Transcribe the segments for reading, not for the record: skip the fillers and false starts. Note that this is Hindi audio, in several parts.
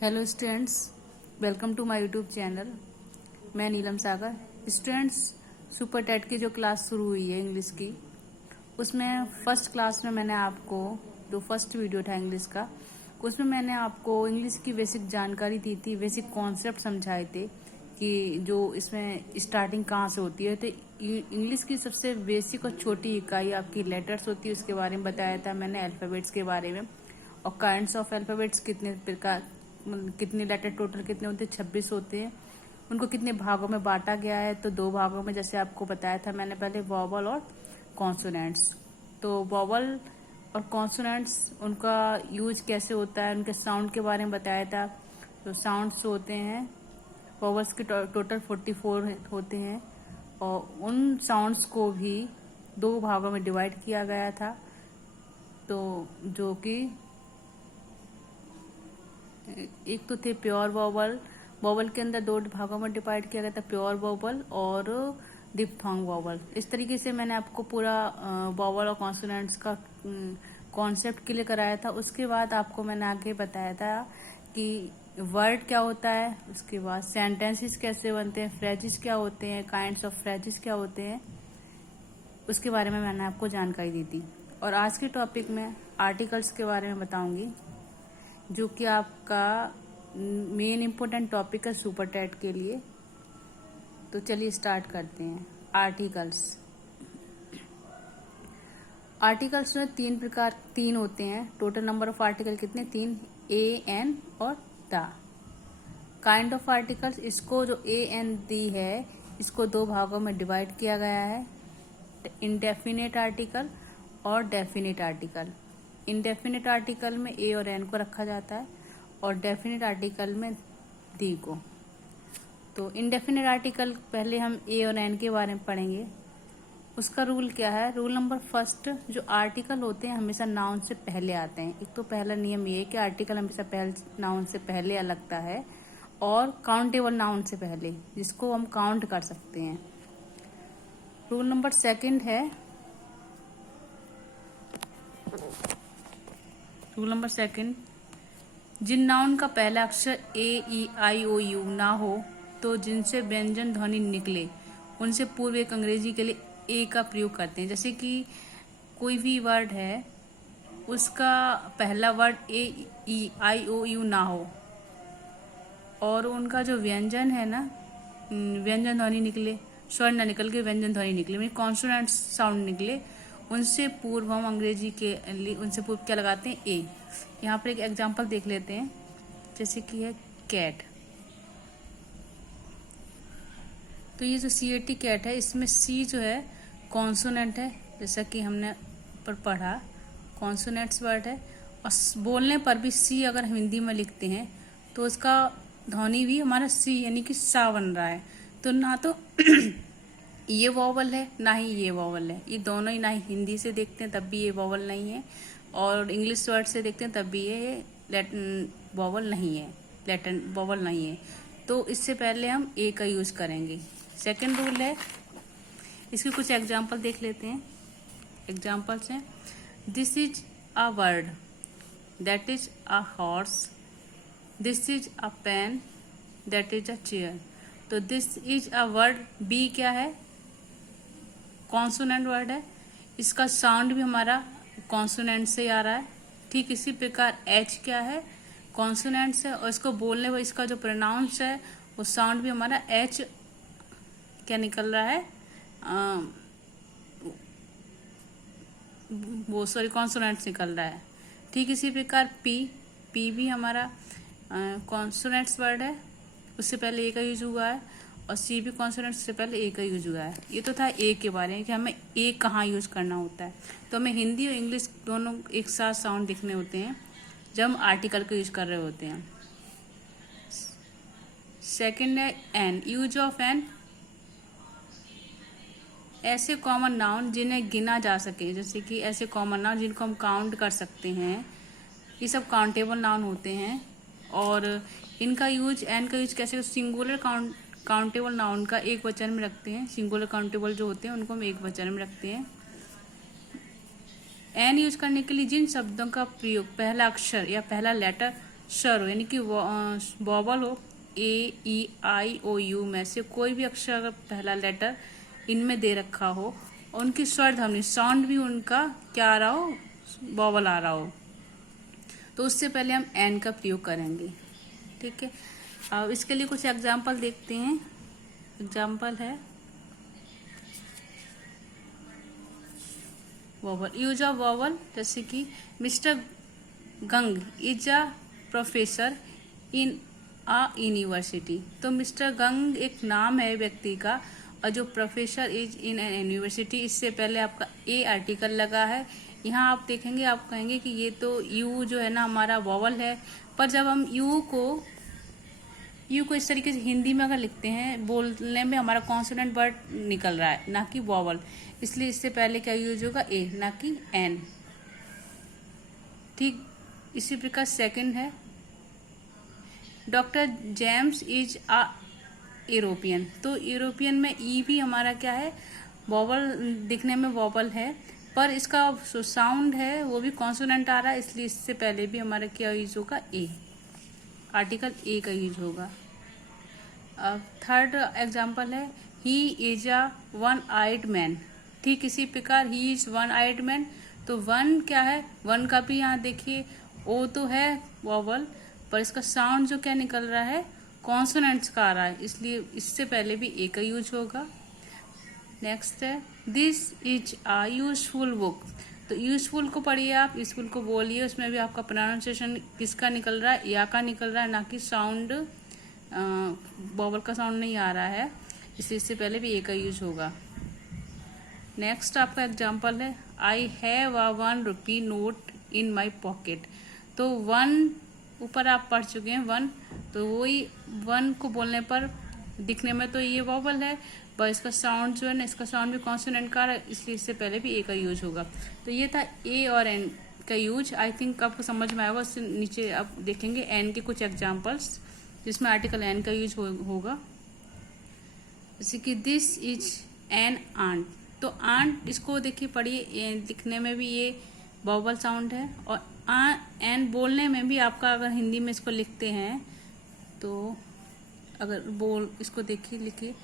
Hello students, welcome to my YouTube channel. मैं Neelam Sagar. Students, super TET की जो क्लास शुरू हुई है इंग्लिश की, उसमें फर्स्ट क्लास में मैंने आपको जो फर्स्ट वीडियो था इंग्लिश का, उसमें मैंने आपको इंग्लिश की बेसिक जानकारी दी थी, बेसिक कॉन्सेप्ट समझाए थे कि जो इसमें स्टार्टिंग कहाँ से होती है। तो इंग्लिश की सबसे बेसिक और छोटी इकाई आपकी लेटर्स होती है, उसके बारे में बताया था मैंने, अल्फ़ाबेट्स के बारे में। और काइंड्स ऑफ अल्फ़ाबेट्स कितने प्रकार, कितने लेटर टोटल कितने होते हैं, 26 होते हैं। उनको कितने भागों में बांटा गया है, तो 2 भागों में, जैसे आपको बताया था मैंने पहले, वॉवल और कॉन्सोनेंट्स। तो वॉवल और कॉन्सोनेंट्स, उनका यूज कैसे होता है, उनके साउंड के बारे में बताया था। तो साउंड्स होते हैं, वॉवल्स के टोटल 44 होते हैं, और उन साउंड्स को भी 2 भागों में डिवाइड किया गया था। तो जो कि एक तो थे प्योर वॉवल, वॉवल के अंदर 2 भागों में डिवाइड किया गया था, प्योर वॉवल और डिप्थोंग वॉवल। इस तरीके से मैंने आपको पूरा वॉवल और कॉन्सोनेंट्स का कॉन्सेप्ट क्लियर कराया था। उसके बाद आपको मैंने आगे बताया था कि वर्ड क्या होता है, उसके बाद सेंटेंसेस कैसे बनते हैं, फ्रेजेस क्या होते हैं, काइंड्स ऑफ फ्रेजेस क्या होते हैं, उसके बारे में मैंने आपको जानकारी दी थी। और आज के टॉपिक में आर्टिकल्स के बारे में बताऊंगी, जो कि आपका मेन इम्पोर्टेंट टॉपिक है सुपर टेट के लिए। तो चलिए स्टार्ट करते हैं। आर्टिकल्स आर्टिकल्स में 3 होते हैं। टोटल नंबर ऑफ आर्टिकल कितने? 3, ए, एन और द। काइंड ऑफ आर्टिकल्स, इसको जो ए एन दी है, इसको 2 भागों में डिवाइड किया गया है, इंडेफिनेट आर्टिकल और डेफिनेट आर्टिकल। इंडेफिनेट आर्टिकल में ए और एन को रखा जाता है, और डेफिनेट आर्टिकल में दी को। तो इंडेफिनेट आर्टिकल पहले हम ए और एन के बारे में पढ़ेंगे। उसका रूल क्या है? रूल नंबर फर्स्ट, जो आर्टिकल होते हैं हमेशा नाउन से पहले आते हैं। एक तो पहला नियम ये है कि आर्टिकल हमेशा नाउन से पहले लगता है, और काउंटेबल नाउन से पहले, जिसको हम काउंट कर सकते हैं। रूल नंबर सेकंड है, जिन नाउन का पहला अक्षर ए, ई, आई, ओ, यू ना हो, तो जिनसे व्यंजन ध्वनि निकले, उनसे पूर्व एक अंग्रेजी के लिए ए का प्रयोग करते हैं। जैसे कि कोई भी वर्ड है, उसका पहला word a, E, I, O, you ना हो, और उनका जो व्यंजन है ना, व्यंजन ध्वनि निकले, स्वर न निकल के व्यंजन ध्वनि निकले, मतलब कॉन्सोनेंट साउंड निकले, उनसे पूर्व हम अंग्रेजी के लिए उनसे पूर्व क्या लगाते हैं? ए। यहाँ पर एक एग्जांपल देख लेते हैं, जैसे कि है कैट। तो ये जो CAT कैट है, इसमें सी जो है कॉन्सोनेंट है, जैसा कि हमने पर पढ़ा, कॉन्सोनेंट्स वर्ड है। और बोलने पर भी सी अगर हिंदी में लिखते हैं तो उसका ध्वनि भी हमारा सी यानी कि सा बन रहा है। तो ना तो ये वॉवल है, ना ही ये वॉवल है, ये दोनों ही, ना ही हिंदी से देखते हैं तब भी ये वॉवल नहीं है, और इंग्लिश वर्ड से देखते हैं तब भी ये लैटिन वॉवल नहीं है, लैटिन वॉवल नहीं है। तो इससे पहले हम ए का यूज करेंगे। सेकंड रूल है, इसके कुछ एग्जांपल देख लेते हैं। एग्जांपल्स हैं, this is a word, that is a horse, this is a pen, that is a chair. तो this is a word, B क्या है? कॉन्सोनेंट वर्ड है, इसका साउंड भी हमारा कॉन्सोनेंट से आ रहा है। ठीक इसी प्रकार एच क्या है? कॉन्सोनेंट से, और इसको बोलने पर इसका जो प्रोनाउंस है, वो साउंड भी हमारा एच क्या निकल रहा है, वो सॉरी कॉन्सोनेंट्स निकल रहा है। ठीक इसी प्रकार पी भी हमारा कॉन्सोनेंट्स वर्ड है, उससे पहले ए का यूज हुआ है, और सी भी कॉन्सोनेंट्स से पहले ए का यूज हुआ है। ये तो था ए के बारे में कि हमें ए कहाँ यूज करना होता है। तो हमें हिंदी और इंग्लिश दोनों एक साथ साउंड दिखने होते हैं जब हम आर्टिकल का यूज कर रहे होते हैं। सेकेंड है एन, यूज ऑफ एन, ऐसे कॉमन नाउन जिन्हें गिना जा सके, जैसे कि ऐसे कॉमन नाउन जिनको हम काउंट कर सकते हैं, ये सब काउंटेबल नाउन होते हैं। और इनका यूज, एन का यूज कैसे? सिंगुलर काउंटेबल नाउन का एक वचन में रखते हैं, सिंगुलर काउंटेबल जो होते हैं उनको हम एक वचन में रखते हैं। एन यूज करने के लिए जिन शब्दों का प्रयोग पहला अक्षर या पहला लेटर स्वर हो, यानी कि वॉवल हो, ए ई आई ओ यू में से कोई भी अक्षर अगर पहला लेटर इनमें दे रखा हो और उनकी स्वर ध्वनि साउंड भी उनका क्या आ रहा हो, वॉवल आ रहा हो, तो उससे पहले हम एन का प्रयोग करेंगे। ठीक है, अब इसके लिए कुछ एग्जाम्पल देखते हैं। एग्जाम्पल है वॉवल, यूज ऑफ वॉवल, जैसे कि mister Gang is a professor in a university. तो मिस्टर गंग एक नाम है व्यक्ति का, और जो professor is in an university, इससे पहले आपका ए आर्टिकल लगा है। यहाँ आप देखेंगे, आप कहेंगे कि ये तो यू जो है ना हमारा वॉवल है, पर जब हम यू को इस तरीके से हिंदी में अगर लिखते हैं, बोलने में हमारा कॉन्सोनेंट वर्ड निकल रहा है ना कि वॉवल, इसलिए इससे पहले क्या यूज होगा, ए ना कि एन। ठीक इसी प्रकार सेकंड है doctor James is a European. तो यूरोपियन में ई भी हमारा क्या है, वॉवल, दिखने में वॉवल है, पर इसका जो साउंड है वो भी कॉन्सोनेंट आ रहा है, इसलिए इससे पहले भी हमारा क्या यूज होगा, ए, आर्टिकल ए का यूज होगा। अब थर्ड एग्जाम्पल है he is a one eyed man. ठीक इसी प्रकार he is one eyed man, तो वन क्या है, वन का भी यहाँ देखिए ओ तो है वॉवल, पर इसका साउंड जो क्या निकल रहा है, कॉन्सोनेंट्स का आ रहा है, इसलिए इससे पहले भी ए का यूज होगा। नेक्स्ट है this is a useful book. तो यूजफुल को पढ़िए आप, यूजफुल को बोलिए, उसमें भी आपका प्रोनाउंसिएशन किसका निकल रहा है, या का निकल रहा है, ना कि साउंड वॉवल का साउंड नहीं आ रहा है, इसलिए इससे पहले भी ए का यूज होगा। नेक्स्ट आपका एग्जाम्पल है I have a 1 rupee note in my pocket. तो वन ऊपर आप पढ़ चुके हैं वन, तो वही वन को बोलने पर दिखने में तो ये वॉवल है, पर इसका साउंड जो है ना, इसका साउंड भी कॉन्सोनेंट का है, इसलिए इससे पहले भी ए का यूज होगा। तो ये था ए और एन का यूज। आई थिंक आपको समझ में आएगा। उससे नीचे आप देखेंगे एन के कुछ एग्जाम्पल्स जिसमें आर्टिकल एन का यूज होगा, जैसे कि दिस इज एन आंट। तो आंट, इसको देखिए पढ़िए, दिखने में भी ये वॉवल साउंड है, और एन बोलने में भी आपका, अगर हिंदी में इसको लिखते हैं तो अगर इसको देखिए लिखिए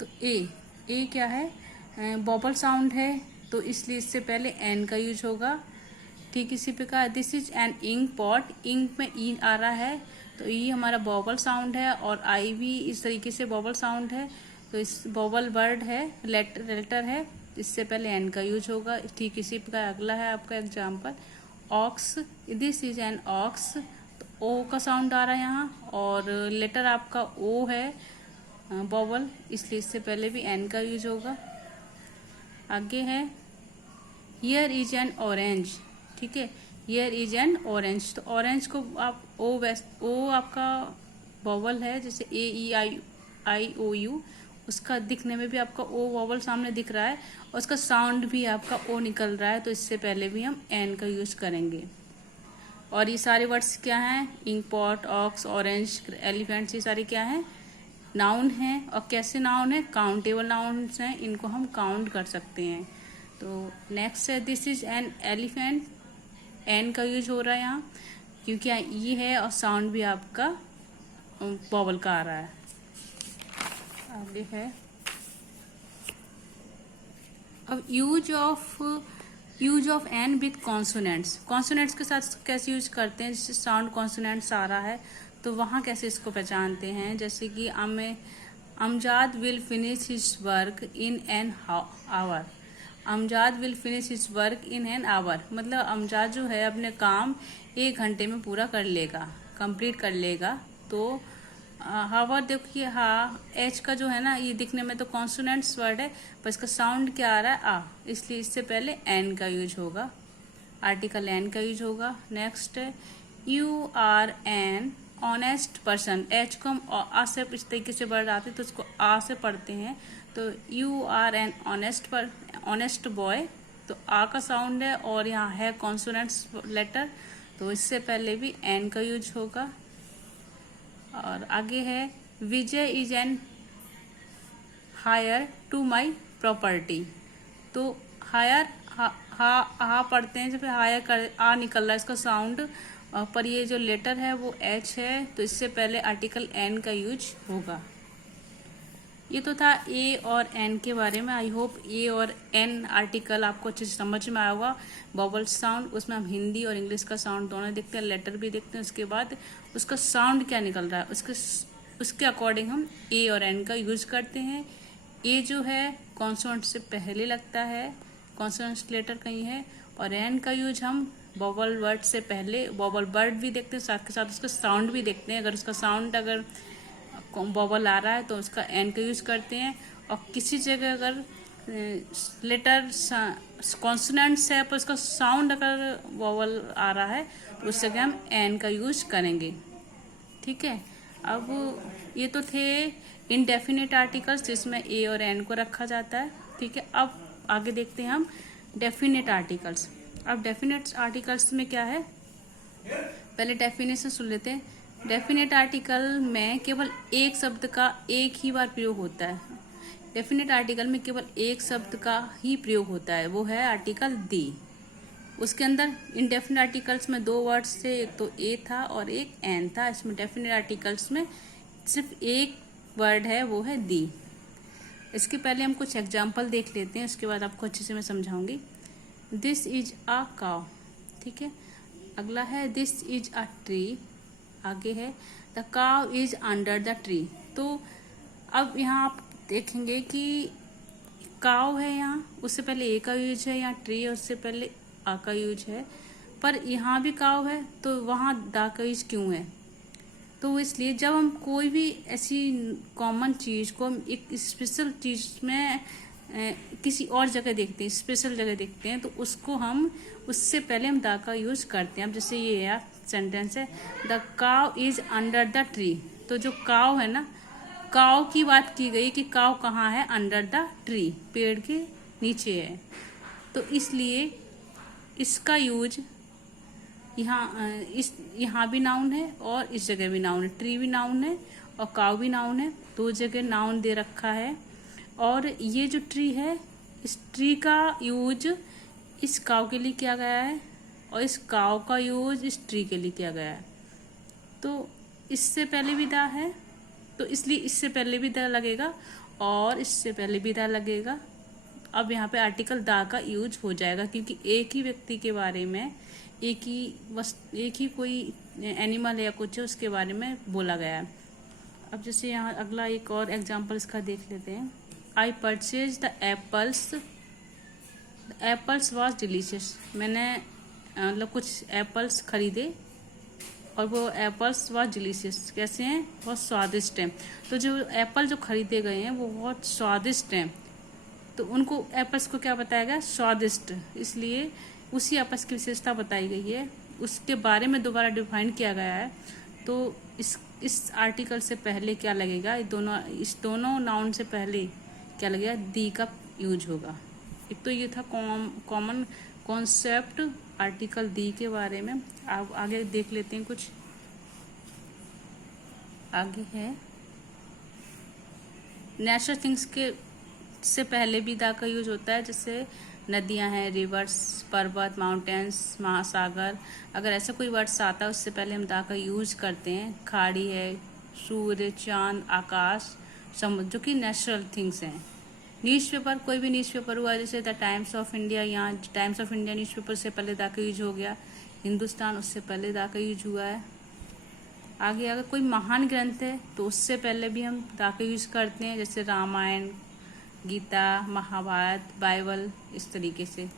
तो ए क्या है, वॉवल साउंड है, तो इसलिए इससे पहले एन का यूज होगा। ठीक इसी प्रकार this is an ink pot, ink में ई आ रहा है, तो ई हमारा वॉवल साउंड है, और आई भी इस तरीके से वॉवल साउंड है, तो इस वॉवल वर्ड है, लेटर है, इससे पहले एन का यूज होगा। ठीक इसी प्रकार अगला है आपका example ox, this is an ox. तो ओ का साउंड आ रहा है यहाँ, और लेटर आपका ओ है वॉवल, इसलिए इससे पहले भी एन का यूज होगा। आगे है हियर इज एन ऑरेंज। ठीक है, हियर इज एन ऑरेंज। तो ऑरेंज को आप ओ आपका वॉवल है, जैसे ए ई आई ओ यू, उसका दिखने में भी आपका ओ वॉवल सामने दिख रहा है, और उसका साउंड भी आपका ओ निकल रहा है, तो इससे पहले भी हम एन का यूज करेंगे। और ये सारे वर्ड्स क्या हैं, ink pot, ox, orange, elephants, ये सारे क्या हैं, नाउन हैं। और कैसे नाउन है, काउंटेबल नाउन्स हैं, इनको हम काउंट कर सकते हैं। तो नेक्स्ट है this is an elephant, an का यूज हो रहा है यहाँ, क्योंकि ये है और साउंड भी आपका वॉवल का आ रहा है। आगे है अब use of an with consonants. Consonants के साथ कैसे यूज करते हैं, जिससे साउंड कॉन्सोनेंट्स आ रहा है, तो वहाँ कैसे इसको पहचानते हैं, जैसे कि Amjad will finish his work in an hour. Amjad will finish his work in an hour, मतलब अमजाद जो है अपने काम 1 घंटे में पूरा कर लेगा, कंप्लीट कर लेगा। तो हावर देखिए, एच का जो है ना, ये दिखने में तो कॉन्सोनेंट्स वर्ड है, पर इसका साउंड क्या आ रहा है, आ, इसलिए इससे पहले एन का यूज होगा, आर्टिकल एन का यूज होगा। नेक्स्ट है you are an honest person. H को हम आ से इस तरीके से वर्ड आते तो इसको आ से पढ़ते हैं, तो you are an honest boy. तो आ का साउंड है, और यहाँ है कॉन्सोनेंट्स लेटर, तो इससे पहले भी एन का यूज होगा। और आगे है Vijay is an heir to my property. तो हायर हा पढ़ते हैं, जब हायर कर आ निकल रहा है इसका साउंड, और पर ये जो लेटर है वो एच है, तो इससे पहले आर्टिकल एन का यूज होगा। ये तो था ए और एन के बारे में। आई होप ए और एन आर्टिकल आपको अच्छे से समझ में आया होगा। बबल साउंड, उसमें हम हिंदी और इंग्लिश का साउंड दोनों देखते हैं, लेटर भी देखते हैं, उसके बाद उसका साउंड क्या निकल रहा है उसके अकॉर्डिंग हम ए और एन का यूज करते हैं। ए जो है कॉन्सोनेंट से पहले लगता है, कॉन्सोनेंट लेटर कहीं है, और एन का यूज हम बबल वर्ड से पहले, बबल वर्ड भी देखते हैं, साथ के साथ उसका साउंड भी देखते हैं। अगर उसका साउंड अगर बबल आ रहा है तो उसका एन का यूज करते हैं। और किसी जगह अगर लेटर कॉन्सोनेंट्स है पर उसका साउंड अगर बबल आ रहा है तो उस जगह हम एन का यूज करेंगे। ठीक है, अब ये तो थे इनडेफिनेट आर्टिकल्स जिसमें ए और एन को रखा जाता है। ठीक है, अब आगे देखते हैं हम डेफिनेट आर्टिकल्स। अब डेफिनेट आर्टिकल्स में क्या है, पहले डेफिनेशन सुन लेते हैं। डेफिनेट आर्टिकल में केवल एक शब्द का एक ही बार प्रयोग होता है। डेफिनेट आर्टिकल में केवल एक शब्द का ही प्रयोग होता है, वो है आर्टिकल दी। उसके अंदर इनडेफिनेट आर्टिकल्स में दो वर्ड्स थे, एक तो ए था और एक एन था। इसमें डेफिनेट आर्टिकल्स में सिर्फ एक वर्ड है, वो है दी। इसके पहले हम कुछ एग्जाम्पल देख लेते हैं, उसके बाद आपको अच्छे से मैं समझाऊंगी। This is a cow. ठीक है, अगला है दिस इज अ ट्री। आगे है the cow is under the tree. तो अब यहाँ आप देखेंगे कि काउ है, यहाँ उससे पहले ए का यूज है, यहाँ ट्री है उससे पहले आ का यूज है, पर यहाँ भी काउ है तो वहाँ दा का यूज क्यों है? तो इसलिए जब हम कोई भी ऐसी कॉमन चीज को एक स्पेशल चीज में किसी और जगह देखते हैं, स्पेशल जगह देखते हैं, तो उसको हम उससे पहले हम दा का यूज करते हैं। अब जैसे ये है सेंटेंस है the cow is under the tree. तो जो काउ है ना, काउ की बात की गई कि काउ कहाँ है, अंडर द ट्री, पेड़ के नीचे है। तो इसलिए इसका यूज यहाँ भी नाउन है और इस जगह भी नाउन है। ट्री भी नाउन है और काउ भी नाउन है, दो जगह नाउन दे रखा है। और ये जो ट्री है, इस ट्री का यूज इस काउ के लिए किया गया है और इस काउ का यूज इस ट्री के लिए किया गया है। तो इससे पहले भी दा है, तो इसलिए इससे पहले भी दा लगेगा और इससे पहले भी दा लगेगा। अब यहाँ पे आर्टिकल दा का यूज हो जाएगा क्योंकि एक ही व्यक्ति के बारे में, एक ही कोई एनिमल या कुछ है उसके बारे में बोला गया है। अब जैसे यहाँ अगला एक और एग्जांपल इसका देख लेते हैं। I purchase the apples, apples was delicious. मैंने मतलब कुछ एप्पल्स खरीदे और वो एप्पल्स वॉज डिलीशियस, कैसे हैं, बहुत स्वादिष्ट हैं। तो जो एप्पल जो खरीदे गए हैं वो बहुत स्वादिष्ट हैं, तो उनको एप्पल्स को क्या बताया गया, स्वादिष्ट। इसलिए उसी एप्पल्स की विशेषता बताई गई है, उसके बारे में दोबारा डिफाइन किया गया है। तो इस आर्टिकल से पहले क्या लगेगा, इस दोनों नाउन से पहले क्या लगेगा, दी का यूज होगा। एक तो ये था कॉमन कॉन्सेप्ट आर्टिकल दी के बारे में। आप आगे देख लेते हैं कुछ। आगे है नेचुरल थिंग्स के से पहले भी दा का यूज होता है, जैसे नदियां हैं, रिवर्स, पर्वत, माउंटेन्स, महासागर। अगर ऐसा कोई वर्ड्स आता है उससे पहले हम दा का यूज करते हैं। खाड़ी है, सूर्य, चांद, आकाश, समुद्र, जो कि नेचुरल थिंग्स हैं। न्यूज़पेपर, कोई भी न्यूज़पेपर हुआ, जैसे द टाइम्स ऑफ इंडिया, यहाँ टाइम्स ऑफ इंडिया न्यूज़पेपर से पहले दा का यूज हो गया। हिंदुस्तान, उससे पहले दा का यूज हुआ है। आगे अगर कोई महान ग्रंथ है तो उससे पहले भी हम दा का यूज करते हैं, जैसे रामायण, गीता, महाभारत, बाइबल, इस तरीके से।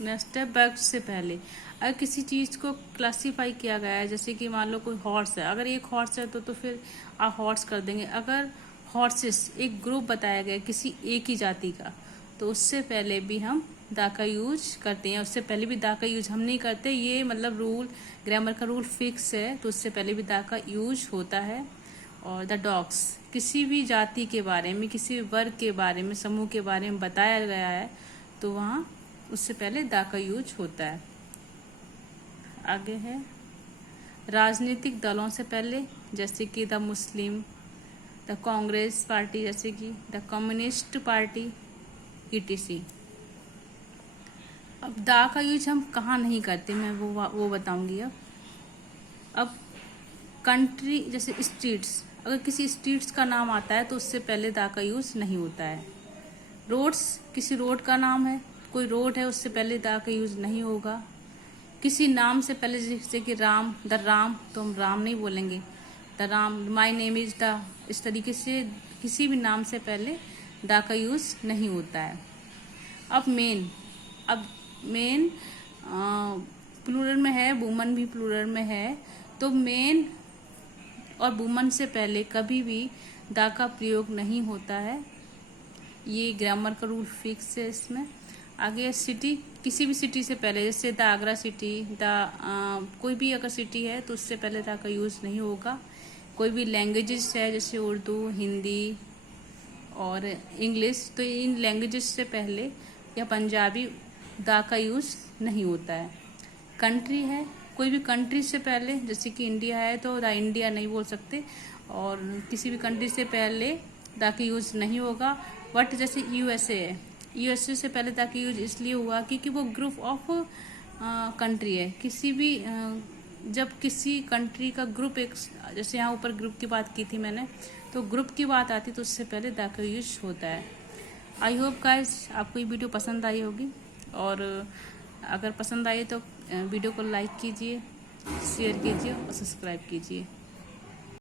नेक्स्ट है वर्ब से पहले। अगर किसी चीज़ को क्लासीफाई किया गया है, जैसे कि मान लो कोई हॉर्स है, अगर एक हॉर्स है तो फिर आप हॉर्स कर देंगे। अगर हॉर्सेस एक ग्रुप बताया गया किसी एक ही जाति का, तो उससे पहले भी हम दा का यूज करते हैं। उससे पहले भी दा का यूज हम नहीं करते, ये मतलब रूल, ग्रामर का रूल फिक्स है, तो उससे पहले भी दा का यूज होता है। और द डॉग्स, किसी भी जाति के बारे में, किसी वर्ग के बारे में, समूह के बारे में बताया गया है तो वहाँ उससे पहले दा का यूज होता है। आगे है राजनीतिक दलों से पहले, जैसे कि the Muslim, the Congress party, जैसे कि द कम्युनिस्ट पार्टी, ETC। अब दा का यूज हम कहाँ नहीं करते, मैं वो बताऊंगी अब कंट्री जैसे स्ट्रीट्स, अगर किसी स्ट्रीट्स का नाम आता है तो उससे पहले दा का यूज नहीं होता है। रोड्स, किसी रोड का नाम है, कोई रोड है, उससे पहले दा का यूज नहीं होगा। किसी नाम से पहले, जैसे कि राम, द राम, तो हम राम नहीं बोलेंगे, the Ram, my name is the, इस तरीके से किसी भी नाम से पहले दा का यूज नहीं होता है। अब मेन प्लूरल में है, वुमन भी प्लूरल में है, तो मेन और वुमन से पहले कभी भी दा का प्रयोग नहीं होता है। ये ग्रामर का रूल फिक्स है इसमें। आगे सिटी, किसी भी सिटी से पहले, जैसे द आगरा सिटी, कोई भी अगर सिटी है तो उससे पहले दा का यूज़ नहीं होगा। कोई भी लैंग्वेजेस है जैसे उर्दू, हिंदी और इंग्लिश, तो इन लैंग्वेजेस से पहले या पंजाबी दा का यूज़ नहीं होता है। कंट्री है, कोई भी कंट्री से पहले, जैसे कि इंडिया है तो द इंडिया नहीं बोल सकते, और किसी भी कंट्री से पहले दा का यूज़ नहीं होगा। बट जैसे यूएसए है, यूएसए से पहले दा का यूज इसलिए हुआ क्योंकि वो ग्रुप ऑफ कंट्री है। किसी भी जब किसी कंट्री का ग्रुप, एक जैसे यहाँ ऊपर ग्रुप की बात की थी मैंने, तो ग्रुप की बात आती तो उससे पहले दा का यूज होता है। आई होप गाइस आपको ये वीडियो पसंद आई होगी, और अगर पसंद आई तो वीडियो को लाइक कीजिए, शेयर कीजिए और सब्सक्राइब कीजिए।